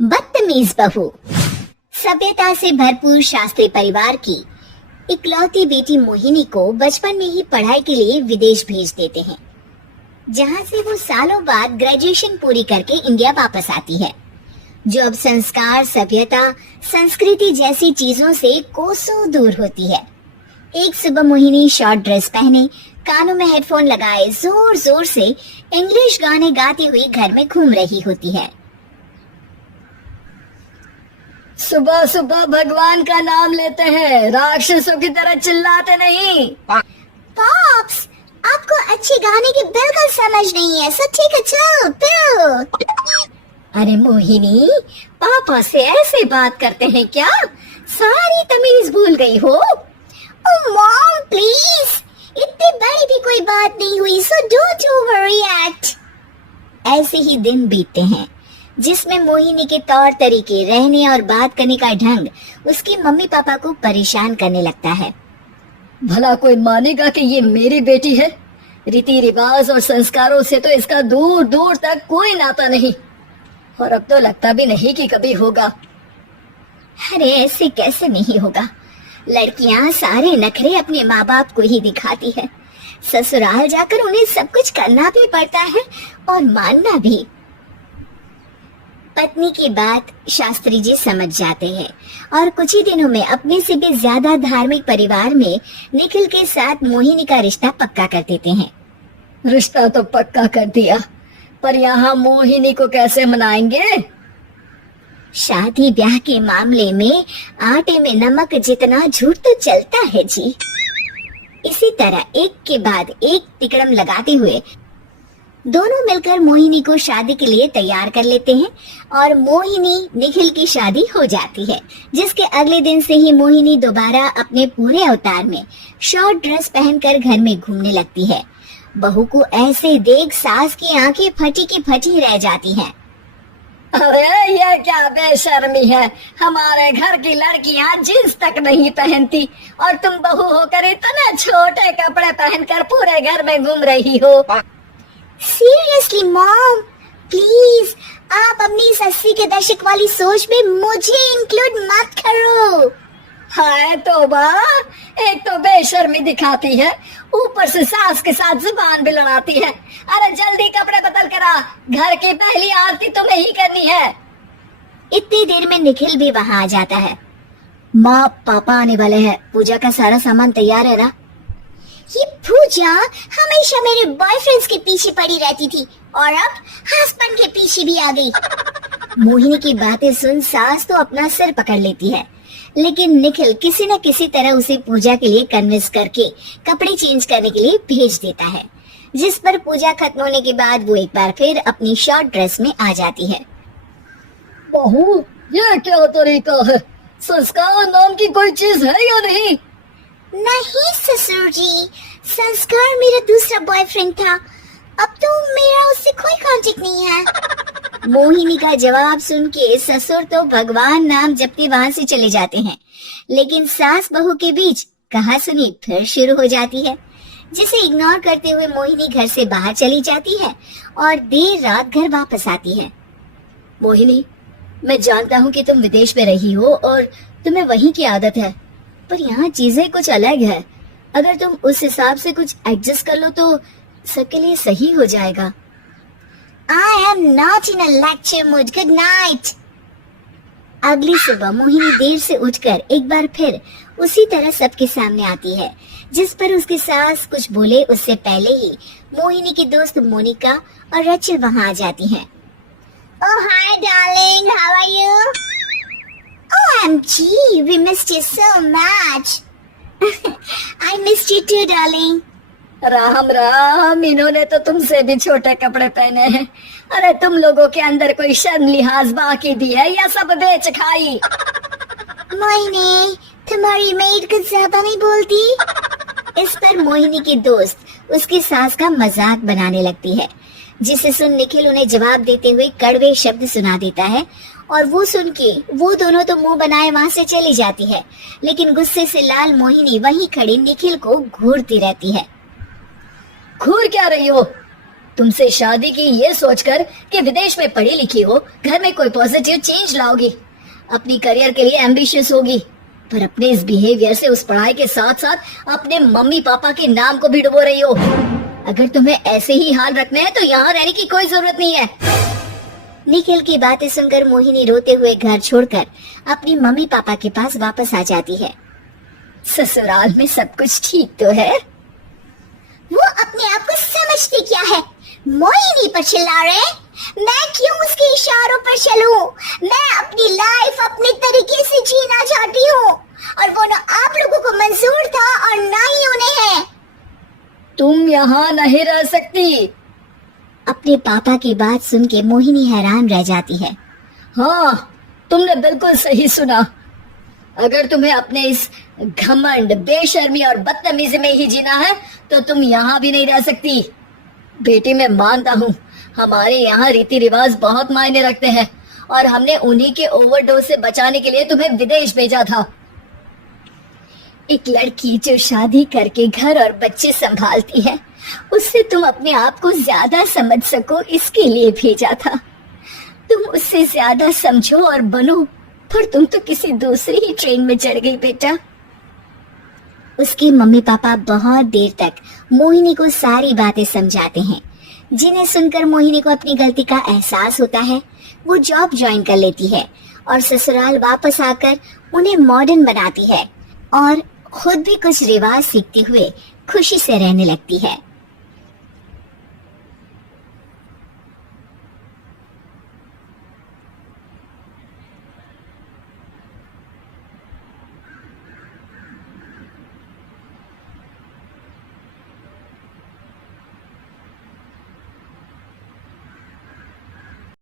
बदतमीज बहू। सभ्यता से भरपूर शास्त्री परिवार की इकलौती बेटी मोहिनी को बचपन में ही पढ़ाई के लिए विदेश भेज देते हैं, जहां से वो सालों बाद ग्रेजुएशन पूरी करके इंडिया वापस आती है, जो अब संस्कार, सभ्यता, संस्कृति जैसी चीजों से कोसों दूर होती है। एक सुबह मोहिनी शॉर्ट ड्रेस पहने, कानों में हेडफोन लगाए जोर जोर से इंग्लिश गाने गाती हुई घर में घूम रही होती है। सुबह सुबह भगवान का नाम लेते हैं, राक्षसों की तरह चिल्लाते नहीं। पॉप्स, आपको अच्छे गाने की बिल्कुल समझ नहीं है, सब ठीक है, चलो पियो। अरे मोहिनी, पापा से ऐसे बात करते हैं क्या? सारी तमीज भूल गई हो। ओह मॉम प्लीज, इतनी बड़ी भी कोई बात नहीं हुई, सो डोंट ओवररिएक्ट। ऐसे ही दिन बीतते हैं जिसमें मोहिनी के तौर तरीके, रहने और बात करने का ढंग उसके मम्मी पापा को परेशान करने लगता है। भला कोई मानेगा कि ये मेरी बेटी है? रीति रिवाज और संस्कारों से तो इसका दूर दूर तक कोई नाता नहीं, और अब तो लगता भी नहीं कि कभी होगा। अरे ऐसे कैसे नहीं होगा? लड़कियां सारे नखरे अपने माँ बाप को ही दिखाती है। ससुराल जाकर उन्हें सब कुछ करना भी पड़ता है और मानना भी। पत्नी की बात शास्त्री जी समझ जाते हैं और कुछ ही दिनों में अपने से भी ज्यादा धार्मिक परिवार में निखिल के साथ मोहिनी का रिश्ता पक्का कर देते हैं। रिश्ता तो पक्का कर दिया, पर यहाँ मोहिनी को कैसे मनाएंगे? शादी ब्याह के मामले में आटे में नमक जितना झूठ तो चलता है जी। इसी तरह एक के बाद एक तिकड़म लगाते हुए दोनों मिलकर मोहिनी को शादी के लिए तैयार कर लेते हैं और मोहिनी निखिल की शादी हो जाती है, जिसके अगले दिन से ही मोहिनी दोबारा अपने पूरे अवतार में शॉर्ट ड्रेस पहनकर घर में घूमने लगती है। बहू को ऐसे देख सास की आंखें फटी की फटी रह जाती हैं। अरे ये क्या बेशर्मी है, हमारे घर की लड़कियां जींस तक नहीं पहनती और तुम बहू होकर इतना छोटे कपड़े पहनकर पूरे घर में घूम रही हो। सीरियसली मॉम, प्लीज आप अपनी इस 80 के दशक वाली सोच में मुझे इंक्लूड मत करो। हाय तौबा, एक तो बेशर्मी दिखाती है, ऊपर से सास के साथ जुबान भी लड़ाती है। अरे जल्दी कपड़े बदल कर आ, घर की पहली आरती तुम्हें ही करनी है। इतनी देर में निखिल भी वहाँ आ जाता है। माँ पापा आने वाले हैं, पूजा का सारा सामान तैयार है ना? ये पूजा हमेशा मेरे बॉयफ्रेंड्स के पीछे पड़ी रहती थी और अब हस्बैंड के पीछे भी आ गई। मोहिनी की बातें सुन सास तो अपना सिर पकड़ लेती है, लेकिन निखिल किसी न किसी तरह उसे पूजा के लिए कन्विंस करके कपड़े चेंज करने के लिए भेज देता है, जिस पर पूजा खत्म होने के बाद वो एक बार फिर अपनी शॉर्ट ड्रेस में आ जाती है। बहू, ये क्या तरीका है? संस्कार नाम की कोई चीज है या नहीं? नहीं ससुर जी, संस्कार मेरा दूसरा बॉयफ्रेंड था, अब तो मेरा उससे कोई कांटेक्ट नहीं है। मोहिनी का जवाब सुन के ससुर तो भगवान नाम जपते वहाँ से चले जाते हैं, लेकिन सास बहू के बीच कहासुनी फिर शुरू हो जाती है, जिसे इग्नोर करते हुए मोहिनी घर से बाहर चली जाती है और देर रात घर वापस आती है। मोहिनी, मैं जानता हूँ कि तुम विदेश में रही हो और तुम्हें वहीं की आदत है, पर यहाँ चीजें कुछ अलग है। अगर तुम उस हिसाब से कुछ एडजस्ट कर लो तो सबके लिए सही हो जाएगा। I am not in a lecture mood. Good night. अगली सुबह मोहिनी देर से उठकर एक बार फिर उसी तरह सबके सामने आती है, जिस पर उसकी सास कुछ बोले उससे पहले ही मोहिनी की दोस्त मोनिका और रचल वहाँ आ जाती हैं। Oh hi darling, how are you? OMG, we missed you so much. I missed you too darling. Ram Ram, इन्होंने तो तुमसे भी छोटे कपड़े पहने हैं। अरे तुम लोगों के अंदर कोई शर्म लिहाज बाकी भी है या सब बेच खाई? मोहिनी, तुम्हारी मेड कुछ ज्यादा नहीं बोलती? इस पर मोहिनी की दोस्त उसकी सास का मजाक बनाने लगती है, जिसे सुन निखिल उन्हें जवाब देते हुए कड़वे शब्द सुना देता है और वो सुन के वो दोनों तो मुंह बनाए वहाँ से चली जाती है, लेकिन गुस्से से लाल मोहिनी वहीं खड़ी निखिल को घूरती रहती है। घूर क्या रही हो? तुमसे शादी की ये सोचकर कि विदेश में पढ़ी लिखी हो, घर में कोई पॉजिटिव चेंज लाओगी, अपनी करियर के लिए एम्बिशियस होगी, पर अपने इस बिहेवियर से उस पढ़ाई के साथ साथ अपने मम्मी पापा के नाम को भी डुबो रही हो। अगर तुम्हें ऐसे ही हाल रखने हैं तो यहाँ रहने की कोई जरूरत नहीं है। निखिल की बातें सुनकर मोहिनी रोते हुए घर छोड़कर अपनी मम्मी पापा के पास वापस आ जाती है। ससुराल में सब कुछ ठीक तो है? वो अपने आप को समझती क्या है? मोहिनी पर चिल्ला रहे? मैं क्यों उसके इशारों पर चलूं? मैं अपनी लाइफ अपने तरीके से जीना चाहती हूँ और वो ना आप लोगों को मंजूर था और ना ही उन्हें है। तुम यहाँ नहीं रह सकती। अपने पापा की बात सुन के मोहिनी हैरान रह जाती है। हाँ, तुमने बिल्कुल सही सुना। अगर तुम्हें अपने इस घमंड, बेशर्मी और बदतमीजी में ही जीना है तो तुम यहाँ भी नहीं रह सकती। बेटी, मैं मानता हूँ हमारे यहाँ रीति रिवाज बहुत मायने रखते हैं और हमने उन्हीं के ओवरडोज से बचाने के लिए तुम्हें विदेश भेजा था। एक लड़की जो शादी करके घर और बच्चे संभालती है, उससे तुम अपने आप को ज्यादा समझ सको इसके लिए भेजा था। तुम उससे ज्यादा समझो और बनो, पर तुम तो किसी दूसरी ही ट्रेन में चढ़ गई बेटा। उसके मम्मी पापा बहुत देर तक मोहिनी को सारी बातें समझाते हैं, जिन्हें सुनकर मोहिनी को अपनी गलती का एहसास होता है। वो जॉब ज्वाइन कर लेती है और ससुराल वापस आकर उन्हें मॉडर्न बनाती है और खुद भी कुछ रिवाज सीखते हुए खुशी से रहने लगती है।